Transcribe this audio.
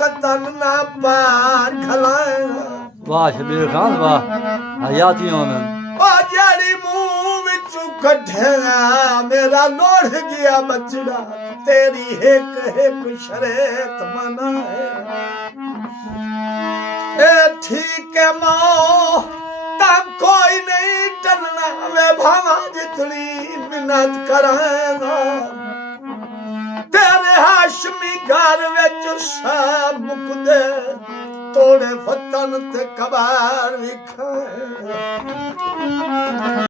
कदम ना पार खलाया वाह शबीर खान वाह हयाती मोमिन ओ जारी मुंह विचों कढया मेरा लोढ़ गया बचड़ा तेरी एक एक शर्त मनाए ए ठीक है मां तब कोई नहीं टलना वे भावा जितनी मिन्नत कराएगा तेरे हाशमी घर विच सब मुकदे तोड़े फतन ते कबार भी खाए